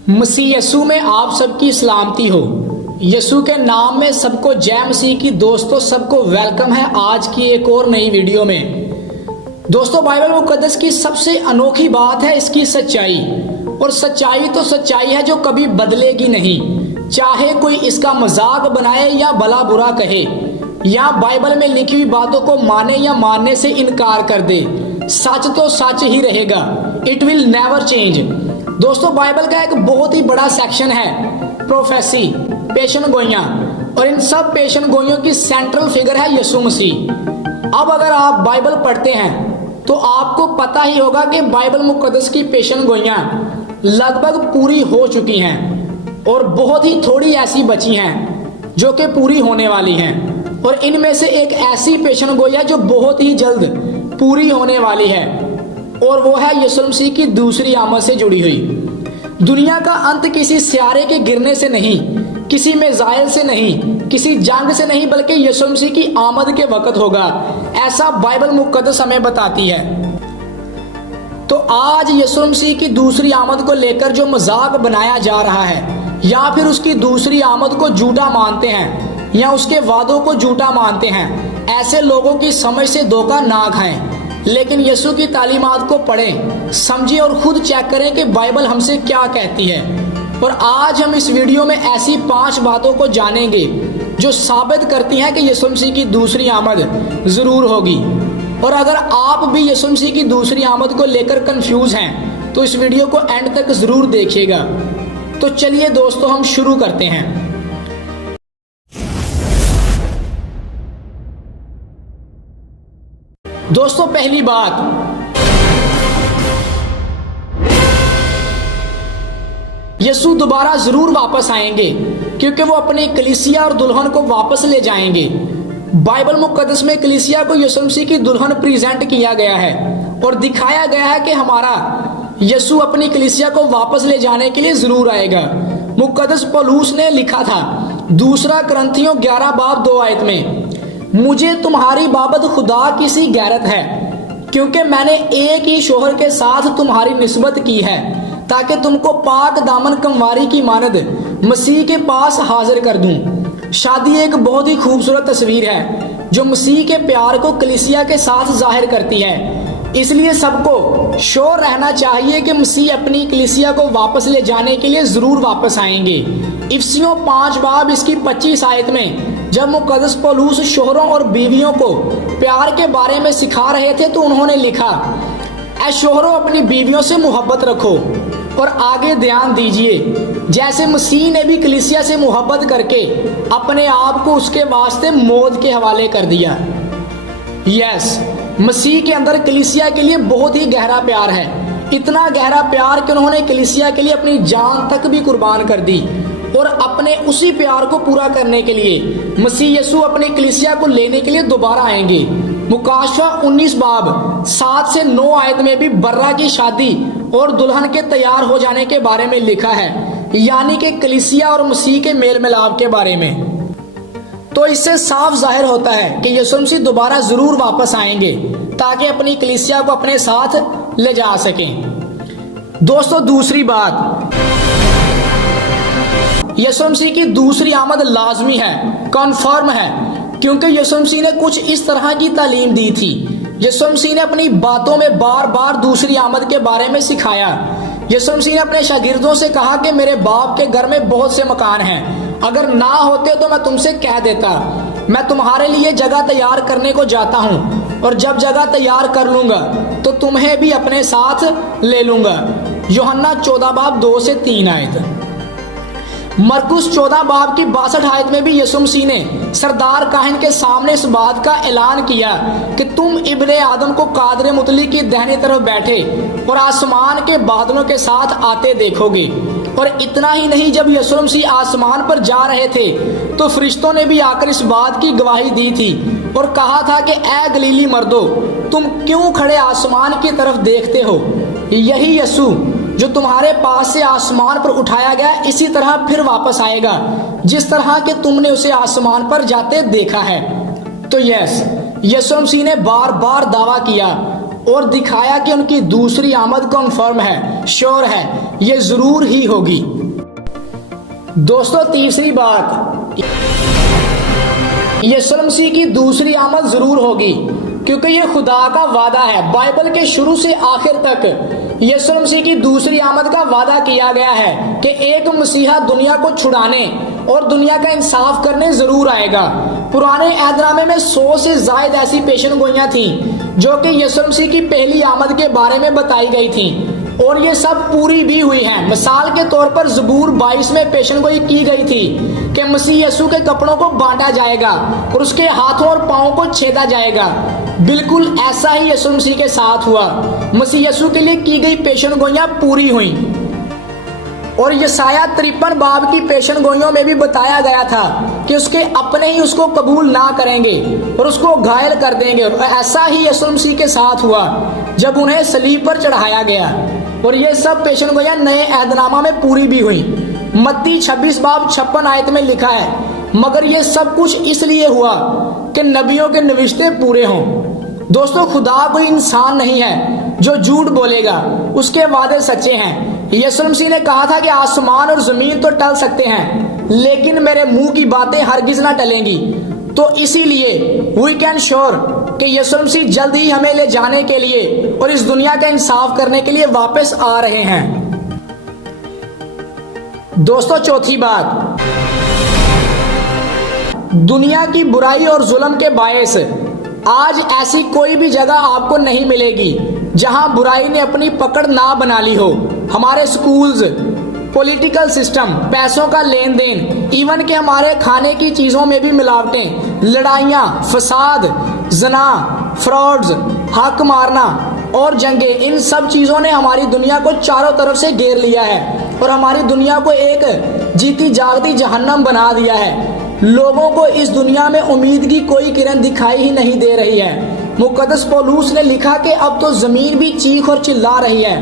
मसीह यस्सु में आप सबकी सलामती हो। यस्सु के नाम में सबको जय मसीह की। दोस्तों सबको वेलकम है आज की एक और नई वीडियो में। दोस्तों बाइबल मुकद्दस की सबसे अनोखी बात है इसकी सच्चाई, और सच्चाई तो सच्चाई है जो कभी बदलेगी नहीं, चाहे कोई इसका मजाक बनाए या भला बुरा कहे या बाइबल में लिखी हुई बातों को माने या मानने से इनकार कर दे। सच तो सच ही रहेगा, इट विल नेवर चेंज। दोस्तों बाइबल का एक बहुत ही बड़ा सेक्शन है प्रोफेसी, पेशन गोइयां, और इन सब पेशन गोइयों की सेंट्रल फिगर है यीशु मसीह। अब अगर आप बाइबल पढ़ते हैं तो आपको पता ही होगा कि बाइबल मुकद्दस की पेशन गोइयां लगभग पूरी हो चुकी हैं और बहुत ही थोड़ी ऐसी बची हैं जो कि पूरी होने वाली हैं, और इनमें से एक ऐसी पेशन गोई है जो बहुत ही जल्द पूरी होने वाली है, और वो है यीशु मसीह की दूसरी आमद से जुड़ी हुई। दुनिया का अंत किसी सियारे के गिरने से नहीं, किसी मिसाइल से नहीं, किसी जंग से नहीं, बल्कि यीशु मसीह की आमद के वक्त होगा, ऐसा बाइबल मुकद्दस हमें बताती है। तो आज यीशु मसीह की दूसरी आमद को लेकर जो मजाक बनाया जा रहा है या फिर उसकी दूसरी आमद को झूठा मानते हैं या उसके वादों को झूठा मानते हैं, ऐसे लोगों की समझ से धोखा ना खाएं, लेकिन यीशु की तालीमात को पढ़ें, समझिए और खुद चेक करें कि बाइबल हमसे क्या कहती है। और आज हम इस वीडियो में ऐसी 5 बातों को जानेंगे जो साबित करती हैं कि यीशु मसीह की दूसरी आमद जरूर होगी। और अगर आप भी यीशु मसीह की दूसरी आमद को लेकर कंफ्यूज हैं तो इस वीडियो को एंड तक जरूर देखिएगा। तो चलिए दोस्तों हम शुरू करते हैं। दोस्तों पहली बात, यीशु दोबारा जरूर वापस आएंगे क्योंकि वो अपनी कलीसिया और दुल्हन को वापस ले जाएंगे। बाइबल मुकद्दस में कलीसिया को यीशु मसीह की दुल्हन प्रेजेंट किया गया है और दिखाया गया है कि हमारा यीशु अपनी कलीसिया को वापस ले जाने के लिए जरूर आएगा। मुकद्दस पौलुस ने लिखा था 2 कुरिन्थियों 11 बाब 2 आयत में, मुझे तुम्हारी बाबत खुदा की सी गैरत है क्योंकि मैंने एक ही शोहर के साथ तुम्हारी निस्बत की है ताकि तुमको पाक दामन कंवारी की मानद मसीह के पास हाजिर कर दूं। शादी एक बहुत ही खूबसूरत तस्वीर है जो मसीह के प्यार को कलीसिया के साथ जाहिर करती है, इसलिए सबको श्योर रहना चाहिए कि मसीह अपनी कलीसिया को वापस ले जाने के लिए जरूर वापस आएंगे। इफिसियों 5 बाब इसकी 25 आयत में जब मुकद्दस पौलुस शोहरों और बीवियों को प्यार के बारे में सिखा रहे थे तो उन्होंने लिखा, ऐ शोहरों अपनी बीवियों से मोहब्बत रखो और आगे ध्यान दीजिए जैसे मसीह ने भी कलीसिया से मोहब्बत करके अपने आप को उसके वास्ते मौत के हवाले कर दिया। यस, मसीह के अंदर कलीसिया के लिए बहुत ही गहरा प्यार है, इतना गहरा प्यार कि उन्होंने कलीसिया के लिए अपनी जान तक भी कुर्बान कर दी। और अपने उसी प्यार को पूरा करने के लिए मसीह यीशु अपनी कलीसिया को लेने के लिए दोबारा आएंगे। मुकाशवा 19 बाब 7 से 9 आयत में भी बर्रा की शादी और दुल्हन के तैयार हो जाने के बारे में लिखा है, यानी कि कलीसिया और मसीह के मेल मिलाप के बारे में। तो इससे साफ जाहिर होता है कि यीशु मसीह दोबारा जरूर वापस आएंगे ताकि अपनी कलीसिया को अपने साथ ले जा सकें। दोस्तों दूसरी बात, यीशु मसीह की दूसरी आमद लाजमी है, कन्फर्म है, क्योंकि यीशु मसीह ने कुछ इस तरह की तालीम दी थी। यीशु मसीह ने अपनी बातों में बार बार दूसरी आमद के बारे में सिखाया। यीशु मसीह ने अपने शागिर्दों से कहा कि मेरे बाप के घर में बहुत से मकान हैं, अगर ना होते तो मैं तुमसे कह देता, मैं तुम्हारे लिए जगह तैयार करने को जाता हूँ और जब जगह तैयार कर लूंगा तो तुम्हें भी अपने साथ ले लूंगा। यूहन्ना 14 बाब 2 से 3 आयत। मरकुस 14 बाब की 62 आयत में भी यीशु मसीह ने सरदार काहिन के सामने इस बात का ऐलान किया कि तुम इब्ने आदम को कादरे मुतली की दाहिनी तरफ बैठे और आसमान के बादलों के साथ आते देखोगे। और इतना ही नहीं, जब यीशु मसीह आसमान पर जा रहे थे तो फरिश्तों ने भी आकर इस बात की गवाही दी थी और कहा था कि ऐ गलीली मर्दो, तुम क्यों खड़े आसमान की तरफ देखते हो? यही यीशु जो तुम्हारे पास से आसमान पर उठाया गया इसी तरह फिर वापस आएगा जिस तरह के तुमने उसे आसमान पर जाते देखा है। तो यस, यीशु मसीह ने बार बार दावा किया और दिखाया कि उनकी दूसरी आमद कन्फर्म है, श्योर है, ये जरूर ही होगी। दोस्तों तीसरी बात, यीशु मसीह की दूसरी आमद जरूर होगी, क्योंकि ये खुदा का वादा है। बाइबल के शुरू से आखिर तक यीशु मसीह की दूसरी आमद का वादा किया गया है कि एक मसीहा दुनिया को छुड़ाने और दुनिया का इंसाफ करने जरूर आएगा। पुराने ऐहदनामे में 100 से ज्यादा ऐसी पेशन गोइयां थी जो कि यीशु मसीह की पहली आमद के बारे में बताई गई थी, और ये सब पूरी भी हुई हैं। मिसाल के तौर पर ज़बूर 22 में पेशन गोई की गई थी कि मसीह यीशु के कपड़ों को बांटा जाएगा और उसके हाथों और पांवों को छेदा जाएगा। बिल्कुल ऐसा ही यीशु मसीह के साथ हुआ। मसीह यीशु के लिए की गई पेशन गोइयां पूरी हुई। और यशायाह 53 बाब की पेशन गोइयों में भी बताया गया था कि उसके अपने ही उसको कबूल ना करेंगे और उसको घायल कर देंगे। और ऐसा ही यीशु मसीह के साथ हुआ जब उन्हें सलीब पर चढ़ाया गया। और ये सब पेशन गोइयां नए ऐहदनामा में पूरी भी हुई। मत्ती 26 बाब 56 आयत में लिखा है, मगर ये सब कुछ इसलिए हुआ कि नबियों के नविश्ते पूरे हों। दोस्तों खुदा कोई इंसान नहीं है जो झूठ बोलेगा, उसके वादे सच्चे हैं। यीशु मसीह ने कहा था कि आसमान और जमीन तो टल सकते हैं, लेकिन मेरे मुंह की बातें हरगिज ना टलेंगी। तो इसीलिए वी कैन श्योर कि यीशु मसीह जल्द ही हमें ले जाने के लिए और इस दुनिया का इंसाफ करने के लिए वापस आ रहे हैं। दोस्तों चौथी बात, दुनिया की बुराई और जुल्म के बायस आज ऐसी कोई भी जगह आपको नहीं मिलेगी जहां बुराई ने अपनी पकड़ ना बना ली हो। हमारे स्कूल्स, पॉलिटिकल सिस्टम, पैसों का लेन देन, इवन के हमारे खाने की चीजों में भी मिलावटें, लड़ाइयां, फसाद, जना, फ्रॉड्स, हक मारना और जंगे, इन सब चीजों ने हमारी दुनिया को चारों तरफ से घेर लिया है और हमारी दुनिया को एक जीती जागती जहन्नम बना दिया है। लोगों को इस दुनिया में उम्मीद की कोई किरण दिखाई ही नहीं दे रही है। मुकद्दस पौलुस ने लिखा कि अब तो जमीन भी चीख और चिल्ला रही है।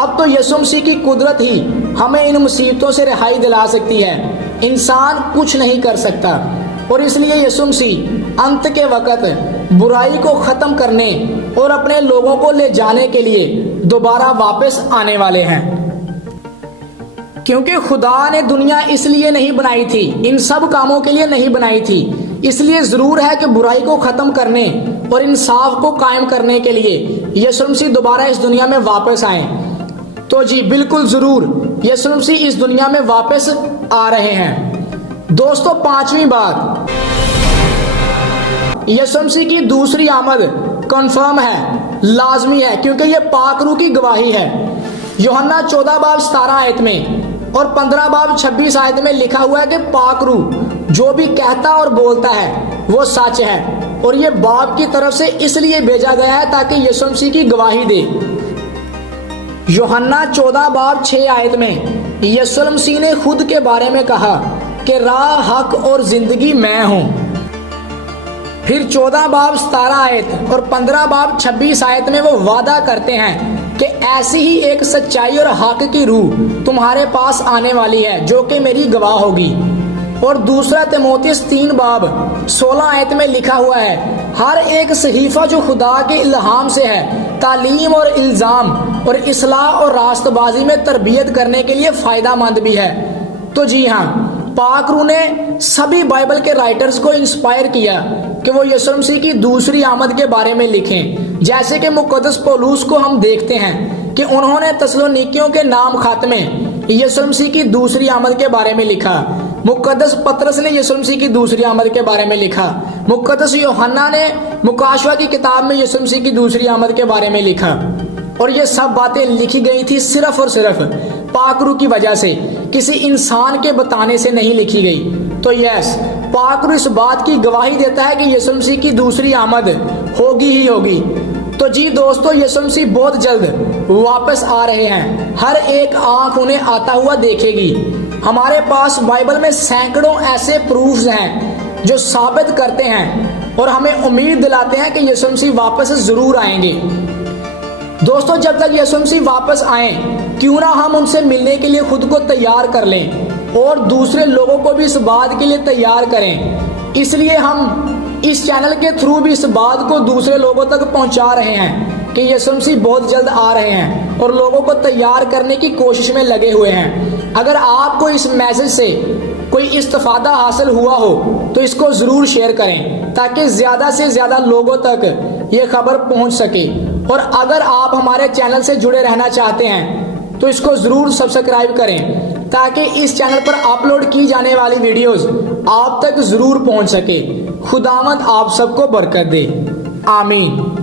अब तो यीशु मसीह की कुदरत ही हमें इन मुसीबतों से रिहाई दिला सकती है। इंसान कुछ नहीं कर सकता और इसलिए यीशु मसीह अंत के वक्त बुराई को खत्म करने और अपने लोगों को ले जाने के लिए दोबारा वापस आने वाले हैं। क्योंकि खुदा ने दुनिया इसलिए नहीं बनाई थी, इन सब कामों के लिए नहीं बनाई थी। इसलिए जरूर है कि बुराई को खत्म करने और इंसाफ को कायम करने के लिए यीशु मसीह दोबारा इस दुनिया में वापस आए। तो जी बिल्कुल जरूर यीशु मसीह इस दुनिया में वापस आ रहे हैं। दोस्तों पांचवी बात, यीशु मसीह की दूसरी आमद कंफर्म है, लाजमी है, क्योंकि ये पाक रूह की गवाही है। यूहन्ना 14 बाब 17 आयत में और 15 बाब 26 आयत में लिखा हुआ है कि पाक रूह जो भी कहता और बोलता है वो सच है और ये बाप की तरफ से इसलिए भेजा गया है ताकि यीशु मसीह की गवाही दे। यूहन्ना 14 बाब 6 आयत में यीशु मसीह ने खुद के बारे में कहा कि राह, हक और जिंदगी मैं हूं। फिर 14 बाब 17 आयत और 15 बाब 26 आयत में वो वादा करते हैं कि ऐसी ही एक सच्चाई और हक की रूह तुम्हारे पास आने वाली है जो कि मेरी गवाह होगी। और दूसरा तीमुथियुस 3 बाब 16 आयत में लिखा हुआ है, हर एक सहीफा जो खुदा के इल्हाम से है तालीम और इल्जाम और इस्लाह और रास्तबाजी में तरबियत करने के लिए फायदा मंद भी है। तो जी हाँ, पाक रूह ने सभी बाइबल के राइटर्स को इंस्पायर किया कि वो यीशु मसीह की दूसरी आमद के बारे में लिखें। जैसे कि मुकद्दस पौलुस को हम देखते हैं कि उन्होंने तस्सलुनीकियों के नाम खात में यीशु मसीह की दूसरी आमद के बारे में लिखा। मुकद्दस पतरस ने यीशु मसीह की दूसरी आमद के बारे में लिखा। मुकद्दस यूहन्ना ने मुकाशवा की किताब में यीशु मसीह की दूसरी आमद के बारे में लिखा। और ये सब बातें लिखी गई थी सिर्फ और सिर्फ पाक रूह की वजह से, किसी इंसान के बताने से नहीं लिखी गई। तो यस, पाक रूह इस बात की गवाही देता है कि यीशु मसीह की दूसरी आमद होगी ही होगी। तो जी दोस्तों, यीशु मसीह बहुत जल्द वापस आ रहे हैं। हर एक आंख उन्हें आता हुआ देखेगी। हमारे पास बाइबल में सैकड़ों ऐसे प्रूफ्स हैं जो साबित करते हैं और हमें उम्मीद दिलाते हैं कि यीशु मसीह वापस जरूर आएंगे। दोस्तों, जब तक यीशु मसीह वापस आए, क्यों ना हम उनसे मिलने के लिए खुद को तैयार कर लें और दूसरे लोगों को भी इस बात के लिए तैयार करें। इसलिए हम इस चैनल के थ्रू भी इस बात को दूसरे लोगों तक पहुंचा रहे हैं कि यीशु मसीह बहुत जल्द आ रहे हैं और लोगों को तैयार करने की कोशिश में लगे हुए हैं। अगर आपको इस मैसेज से कोई इस्तिफादा हासिल हुआ हो तो इसको जरूर शेयर करें ताकि ज्यादा से ज्यादा लोगों तक ये खबर पहुंच सके। और अगर आप हमारे चैनल से जुड़े रहना चाहते हैं तो इसको जरूर सब्सक्राइब करें ताकि इस चैनल पर अपलोड की जाने वाली वीडियोस आप तक जरूर पहुंच सके। खुदावंद आप सबको बरकत दे। आमीन।